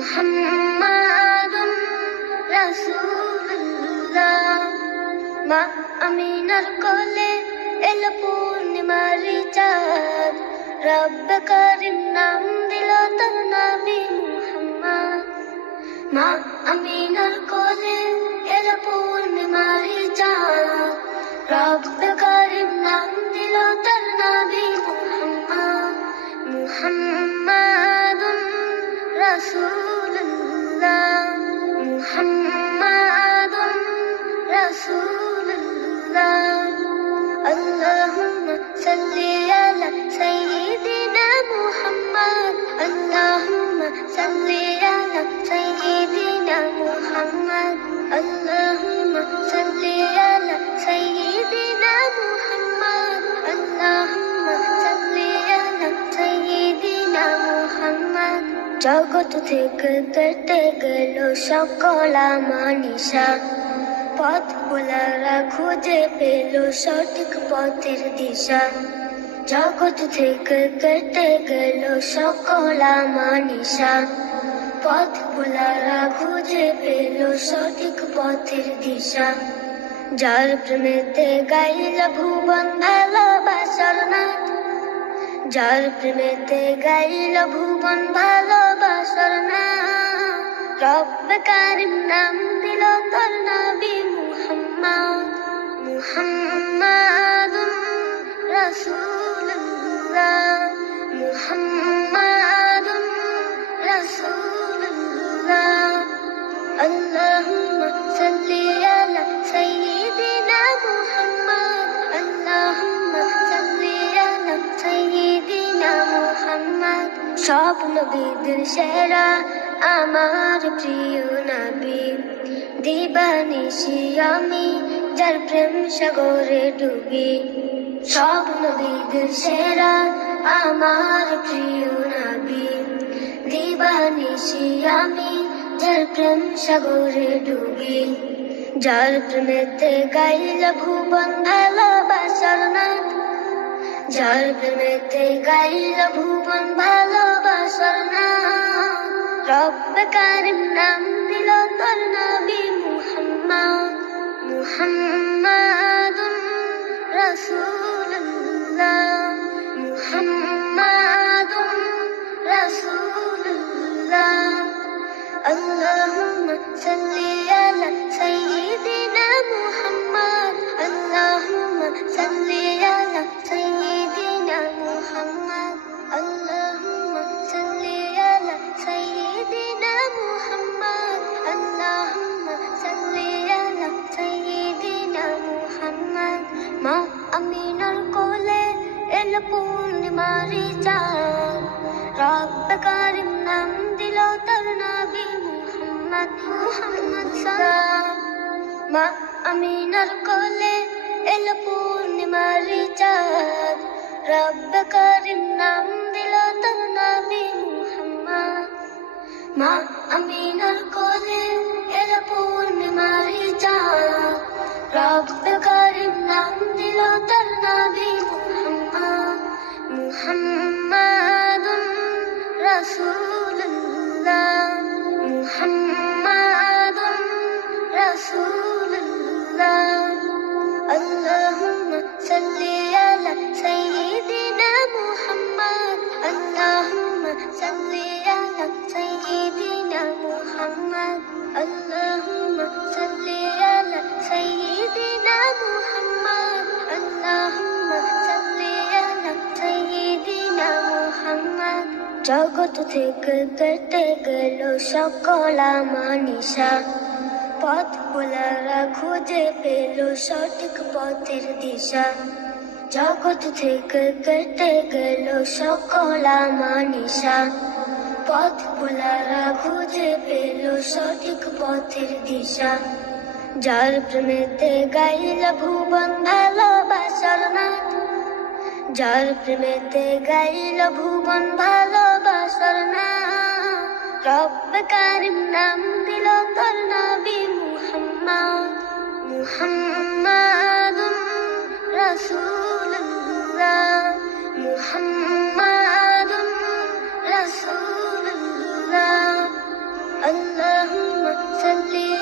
মুহাম্মাদুর রাসূলুল্লাহ। মা আমিনার কোলে এলো পূর্ণিমার চাঁদ, রব্বে কারিম নাম দিল তার নবী মুহাম্মদ। মা আমিনার কোলে এলো পূর্ণিমার চাঁদ, রব্বে কারিম নাম দিল তার নবী মুহাম্মদ। মুহাম্মাদুর রাসূলুল্লাহ, মুহাম্মাদুর রাসূলুল্লাহ। আল্লাহুম্মা সাল্লি আলা সাইয়্যিদিনা মুহাম্মদ, আল্লাহুম্মা সাল্লি আলা সাইয়্যিদিনা মুহাম্মদ, আল্লাহুম্মা সাল্লি আলা সাইয়্যিদিনা মুহাম্মদ, আল্লাহুম্মা সাল্লি আলা সাইয়্যিদিনা মুহাম্মদ। জগৎ থেকে কেটে গেল সকল আমানিশা, পথ ভোলারা খুঁজে পেল সঠিক পথের দিশা। জগৎ থেকে কেটে গেল সকল আমানিশা, পথ ভোলারা খুঁজে পেল সঠিক পথের দিশা। যার প্রেমেতে গাইল ভুবন ভালোবাসার নাথ, যার প্রেমেতে গাইল ভুবন ভালোবাসার নাথ, রব্বে কারিম নাম দিল তার নবী মুহাম্মদ। মুহাম্মাদুর রাসূলুল্লাহ, মুহাম্মাদুর রাসূলুল্লাহ। আল্লাহুম্মা সাল্লি আলা সাইয়্যিদিনা মুহাম্মদ, আল্লাহুম্মা সাল্লি আলা সাইয়্যিদিনা মুহাম্মদ। সব নবীদের সেরা আমার প্রিয় নবী, দিবানিশি আমি যার প্রেম সাগরে ডুবি। সব নবীদের সেরা আমার প্রিয় নবী, দিবানিশি আমি যার প্রেম সাগরে ডুবি। যার প্রেমেতে গাইল ভুবন ভালোবাসার নাথ, যার প্রেমেতে গাইল ভুবন ভালোবাসার নাথ, রব্বে কারিম নাম দিল তার নবী মুহাম্মদ। মুহাম্মাদুর রাসূলুল্লাহ, মুহাম্মাদুর রাসূলুল্লাহ। আল্লাহুম্মা সাল্লি আলা সাইয়্যিদিনা মুহাম্মদ, আল্লাহুম্মা সাল্লি আলা সাইয়্যিদিনা মুহাম্মদ, আল্লাহুম্মা সাল্লি আলা সাইয়্যিদিনা মুহাম্মদ, আল্লাহুম্মা সাল্লি আলা সাইয়্যিদিনা মুহাম্মদ। মা আমিনার কোলে এলো পূর্ণিমার চাঁদ, রব্বে কারিম নাম দিল তার নবী মুহাম্মদ। মুহাম্মদ সাল্লাল্লাহু। মা আমিনার কোলে এলো পূর্ণিমার চাঁদ, রব্বে কারিম নাম দিল তার নবী মুহাম্মদ। মা আমিনার কোলে এলো পূর্ণিমার চাঁদ, রব্বে কারিম নাম দিল তার নবী মুহাম্মদ। মুহাম্মাদুর রাসূলুল্লাহ, মুহাম্মাদুর রাসূলুল্লাহ। আল্লাহুম্মা সাল্লি আলা সাইয়্যিদিনা মুহাম্মদ, আল্লাহুম্মা সাল্লি আলা সাইয়্যিদিনা মুহাম্মদ, আল্লাহুম্মা সাল্লি আলা সাইয়্যিদিনা মুহাম্মদ, আল্লাহুম্মা সাল্লি আলা সাইয়্যিদিনা মুহাম্মদ। জগৎ থেকে কেটে গেল সকল আমানিশা, পথ ভোলারা খুঁজে পেল সঠিক পথের দিশা। জগৎ থেকে কেটে গেল সকল আমানিশা, পথ ভোলারা খুঁজে পেল সঠিক পথের দিশা। যার প্রেমেতে গাইল ভুবন ভালোবাসার নাথ, যার প্রেমেতে গাইল ভুবন ভালোবাসার নাথ, রব্বে কারিম নাম দিল তার নবী মুহাম্মদ। মুহাম্মাদুর রাসূলুল্লাহ, মুহাম্মাদুর রাসূলুল্লাহ।